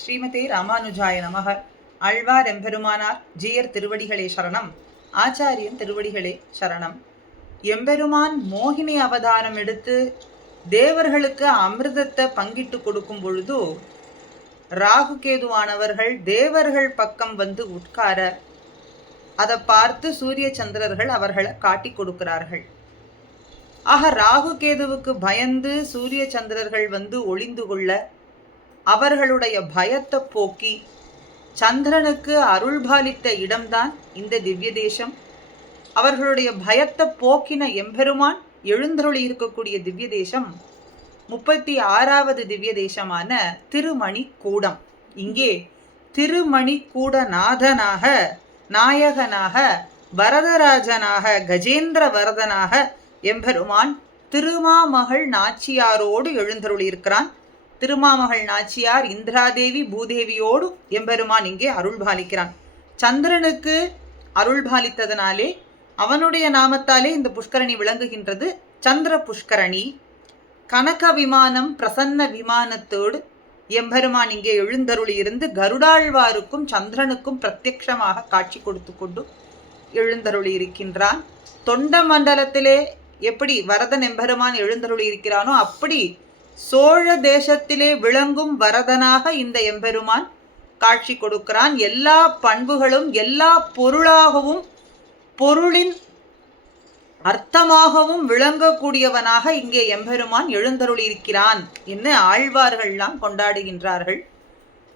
ஸ்ரீமதே ராமானுஜாய நமக. ஆழ்வார் எம்பெருமானார் ஜீயர் திருவடிகளே சரணம். ஆச்சாரியன் திருவடிகளே சரணம். எம்பெருமான் மோகினி அவதாரம் எடுத்து தேவர்களுக்கு அமிர்தத்தை பங்கிட்டு கொடுக்கும் பொழுது ராகுகேதுவானவர்கள் தேவர்கள் பக்கம் வந்து உட்கார அதை பார்த்து சூரிய சந்திரர்கள் அவர்களை காட்டி கொடுக்கிறார்கள். ஆக ராகுகேதுவுக்கு பயந்து சூரிய சந்திரர்கள் வந்து ஒளிந்து கொள்ள அவர்களுடைய பயத்தை போக்கி சந்திரனுக்கு அருள்பாலித்த இடம்தான் இந்த திவ்ய தேசம். அவர்களுடைய பயத்தை போக்கின எம்பெருமான் எழுந்தருளி இருக்கக்கூடிய திவ்ய தேசம் 36வது திவ்ய தேசமான திருமணி கூடம். இங்கே திருமணி கூட நாதனாக, நாயகனாக, வரதராஜனாக, கஜேந்திர வரதனாக எம்பெருமான் திருமாமகள் நாச்சியாரோடு எழுந்தருளி இருக்கிறான். திருமாமகள் நாச்சியார் இந்திராதேவி பூதேவியோடு எம்பெருமான் இங்கே அருள்பாலிக்கிறான். சந்திரனுக்கு அருள்பாலித்ததனாலே அவனுடைய நாமத்தாலே இந்த புஷ்கரணி விளங்குகின்றது. சந்திர புஷ்கரணி. கனக விமானம் பிரசன்ன விமானத்தோடு எம்பெருமான் இங்கே எழுந்தருளி இருந்து கருடாழ்வாருக்கும் சந்திரனுக்கும் பிரத்யக்ஷமாக காட்சி கொடுத்து கொண்டு எழுந்தருளி இருக்கின்றான். தொண்ட மண்டலத்திலே எப்படி வரதன் எம்பெருமான் எழுந்தருளி இருக்கிறானோ அப்படி சோழ தேசத்திலே விளங்கும் வரதனாக இந்த எம்பெருமான் காட்சி கொடுக்கிறான். எல்லா பண்புகளும் எல்லா பொருளாகவும் பொருளின் அர்த்தமாகவும் விளங்கக்கூடியவனாக இங்கே எம்பெருமான் எழுந்தருளி இருக்கிறான் என்று ஆழ்வார்கள்லாம் கொண்டாடுகின்றார்கள்.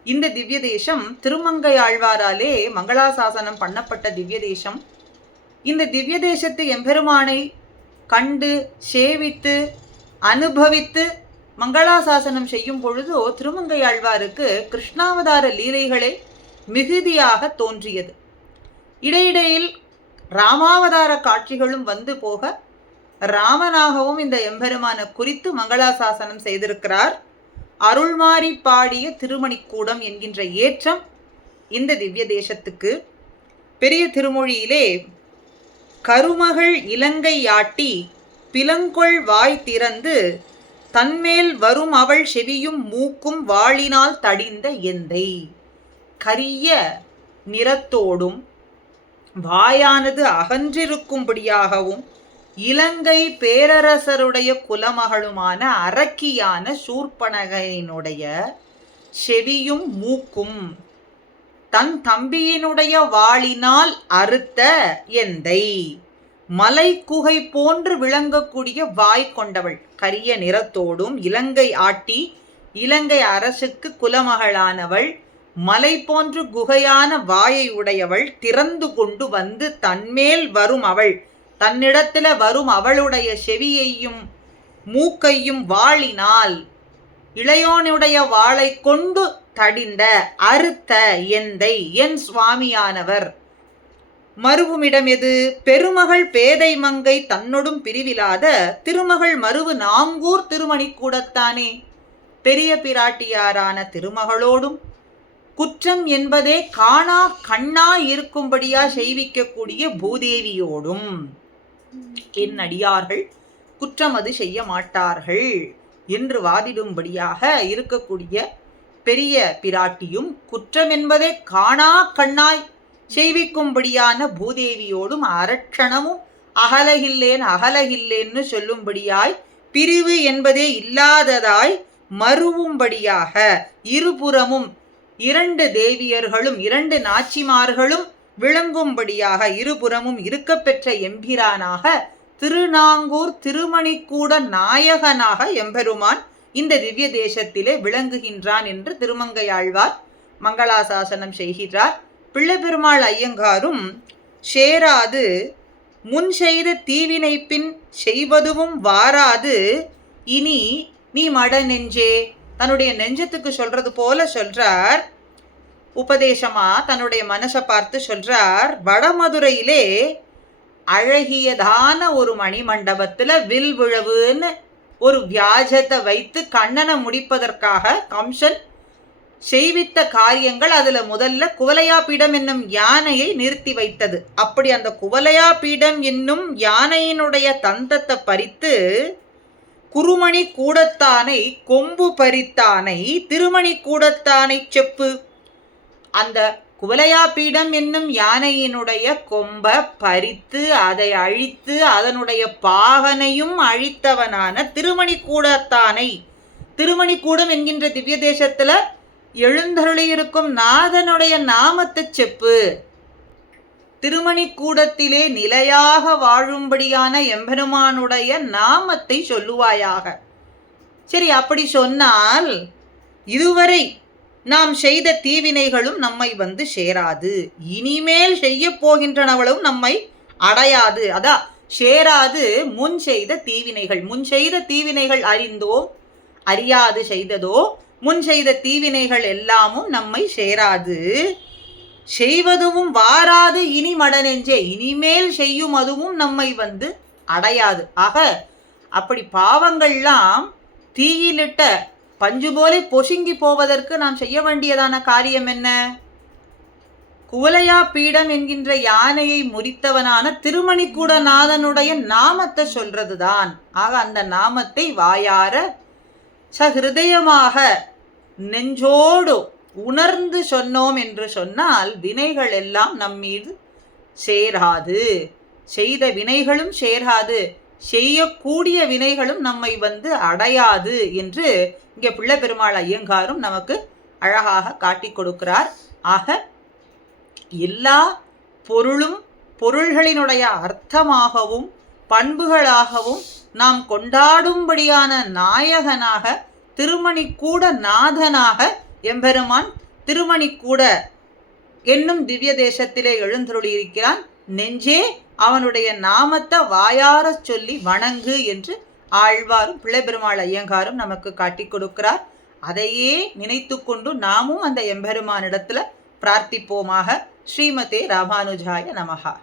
இந்த திவ்ய தேசம் திருமங்கை ஆழ்வாராலே மங்களாசாசனம் பண்ணப்பட்ட திவ்ய தேசம். இந்த திவ்ய தேசத்து எம்பெருமானை கண்டு சேவித்து அனுபவித்து மங்களாசாசனம் செய்யும் பொழுதோ திருமங்கை ஆழ்வாருக்கு கிருஷ்ணாவதார லீலைகளே மிகுதியாக தோன்றியது. இடையிடையில் ராமாவதார காட்சிகளும் வந்து போக ராமனாகவும் இந்த எம்பெருமான குறித்து மங்களாசாசனம் செய்திருக்கிறார். அருள்மாறி பாடிய திருமணிக்கூடம் என்கின்ற ஏற்றம் இந்த திவ்ய தேசத்துக்கு. பெரிய திருமொழியிலே கருமகள் இலங்கை யாட்டி பிலங்கொள் வாய் திறந்து தன்மேல் வரும் அவள் செவியும் மூக்கும் வாளினால் தடிந்த எந்தை. கரிய நிறத்தோடும் வாயானது அகன்றிருக்கும்படியாகவும் இலங்கை பேரரசருடைய குலமகளுமான அரக்கியான சூர்பனகையினுடைய செவியும் மூக்கும் தன் தம்பியினுடைய வாளினால் அறுத்த எந்தை. மலை குகை போன்று விளங்கக்கூடிய வாய் கொண்டவள். கரிய நிறத்தோடும் இலங்கை ஆட்டி இலங்கை அரசுக்கு குலமகளானவள். மலை போன்று குகையான வாயை உடையவள். திறந்து கொண்டு வந்து தன்மேல் வரும் அவள், தன்னிடத்துல வரும் அவளுடைய செவியையும் மூக்கையும் வாளினால், இளையோனுடைய வாளை கொண்டு தடிந்த அறுத்த எந்தை என் சுவாமியானவர். மருவுமிடம் எது? பெருமகள் பேதை மங்கை தன்னொடும் பிரிவிலாத திருமகள் மருவு நாங்கூர் திருமணி கூடத்தானே. பெரிய பிராட்டியாரான திருமகளோடும் குற்றம் என்பதே காணா கண்ணா இருக்கும்படியா செய்விக்கக்கூடிய பூதேவியோடும் என் அடியார்கள் குற்றம் அது செய்ய மாட்டார்கள் என்று வாதிடும்படியாக இருக்கக்கூடிய பெரிய பிராட்டியும் குற்றம் என்பதே காணா கண்ணாய் செய்விக்கும்படியான பூதேவியோடும் அரட்சணமும் அகலகில்லேன்னு சொல்லும்படியாய் பிரிவு என்பதே இல்லாததாய் மருவும்படியாக இருபுறமும் 2 தேவியர்களும் 2 நாச்சிமார்களும் விளங்கும்படியாக இருபுறமும் இருக்கப்பெற்ற எம்பிரானாக திருநாங்கூர் திருமணிக்கூட நாயகனாக எம்பெருமான் இந்த திவ்ய தேசத்திலே விளங்குகின்றான் என்று திருமங்கையாழ்வார் மங்களாசாசனம் செய்கிறார். பிள்ளைபெருமாள் ஐயங்காரும் சேராது முன் செய்த தீவினை பின் செய்வதுவும் வாராது இனி நீ மட நெஞ்சே. தன்னுடைய நெஞ்சத்துக்கு சொல்றது போல சொல்றார். உபதேசமா தன்னுடைய மனசை பார்த்து சொல்றார். வடமதுரையிலே அழகியதான ஒரு மணி மண்டபத்துல வில் விழவுன்னு ஒரு வியாஜத்தை வைத்து கண்ணனை முடிப்பதற்காக கம்சன் செய்வித்த காரியங்கள். அதுல முதல்ல குவலையா பீடம் என்னும் யானையை நிறுத்தி வைத்தது. அப்படி அந்த குவலையா பீடம் என்னும் யானையினுடைய தந்தத்தை பறித்து குருமணி கூடத்தானை கொம்பு பறித்தானை திருமணி கூடத்தானை செப்பு. அந்த குவலயாபீடம் என்னும் யானையினுடைய கொம்ப பறித்து அதை அழித்து அதனுடைய பாகனையும் அழித்தவனான திருமணி கூடத்தானை, திருமணிக்கூடம் என்கின்ற திவ்ய தேசத்துல எழுந்தருளியிருக்கும் நாதனுடைய நாமத்தை செப்பு. திருமணிக்கூடத்திலே நிலையாக வாழும்படியான எம்பெருமானுடைய நாமத்தை சொல்லுவாயாக. சரி, அப்படி சொன்னால் இதுவரை நாம் செய்த தீவினைகளும் நம்மை வந்து சேராது, இனிமேல் செய்ய போகின்றனவளும் நம்மை அடையாது. அதான் சேராது முன் செய்த தீவினைகள். முன் செய்த தீவினைகள் அறிந்தோ அறியாது செய்ததோ முன் செய்த தீவினைகள் எல்லாமும் நம்மை சேராது. செய்வதுவும் வாராது இனி மடனெஞ்சே, இனிமேல் செய்யும் அதுவும் நம்மை வந்து அடையாது. ஆக அப்படி பாவங்கள்லாம் தீயிலிட்ட பஞ்சு போல பொசுங்கி போவதற்கு நாம் செய்ய வேண்டியதான காரியம் என்ன? குவலயா பீடம் என்கின்ற யானையை முறித்தவனான திருமணிக்கூடநாதனுடைய நாமத்தை சொல்றதுதான். ஆக அந்த நாமத்தை வாயார சஹிருதயமாக நெஞ்சோடு உணர்ந்து சொன்னோம் என்று சொன்னால் வினைகள் எல்லாம் நம்மீது சேராது. செய்த வினைகளும் சேராது, செய்யக்கூடிய வினைகளும் நம்மை வந்து அடையாது என்று இங்கே பிள்ளை பெருமாள் ஐயங்காரும் நமக்கு அழகாக காட்டி கொடுக்கிறார். ஆக எல்லா பொருளும் பொருள்களினுடைய அர்த்தமாகவும் பண்புகளாகவும் நாம் கொண்டாடும்படியான நாயகனாக திருமணிக்கூட நாதனாக எம்பெருமான் திருமணிக்கூட என்னும் திவ்ய தேசத்திலே எழுந்தருளியிருக்கிறான். நெஞ்சே அவனுடைய நாமத்தை வாயார சொல்லி வணங்கு என்று ஆழ்வாரும் பிள்ளை பெருமாள் ஐயங்காரும் நமக்கு காட்டி கொடுக்கிறார். அதையே நினைத்து கொண்டு நாமும் அந்த எம்பெருமானிடத்துல பிரார்த்திப்போமாக. ஸ்ரீமதே ராமானுஜாய நமஹா.